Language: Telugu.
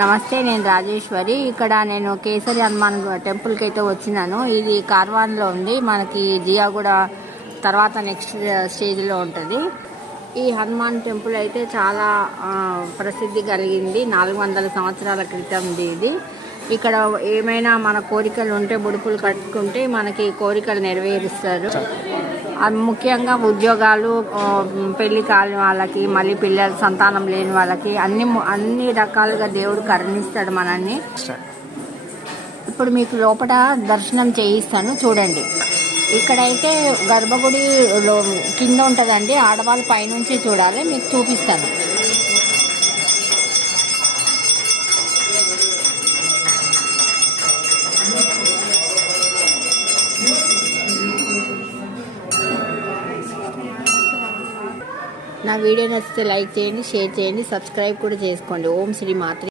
నమస్తే, నేను రాజేశ్వరి. ఇక్కడ నేను కేసరి హనుమాన్ టెంపుల్కి అయితే వచ్చినాను. ఇది కార్వాన్లో ఉంది, మనకి జియాగూడ తర్వాత నెక్స్ట్ స్టేజ్లో ఉంటుంది. ఈ హనుమాన్ టెంపుల్ అయితే చాలా ప్రసిద్ధి కలిగింది. 400 సంవత్సరాల క్రితంది ఇది. ఇక్కడ ఏమైనా మన కోరికలు ఉంటే ముడుపులు కట్టుకుంటే మనకి కోరికలు నెరవేరుస్తారు. ముఖ్యంగా ఉద్యోగాలు, పెళ్లి కాని వాళ్ళకి, మళ్ళీ పిల్లలు సంతానం లేని వాళ్ళకి అన్ని రకాలుగా దేవుడు కరుణిస్తాడు మనల్ని. ఇప్పుడు మీకు లోపల దర్శనం చేయిస్తాను, చూడండి. ఇక్కడైతే గర్భగుడి కింద ఉంటుందండి, ఆడవాళ్ళు పైనుంచి చూడాలి. మీకు చూపిస్తాను. నా వీడియో నచ్చితే లైక్ చేయండి, షేర్ చేయండి, సబ్స్క్రైబ్ కూడా చేసుకోండి. ఓం శ్రీ మాత్రే.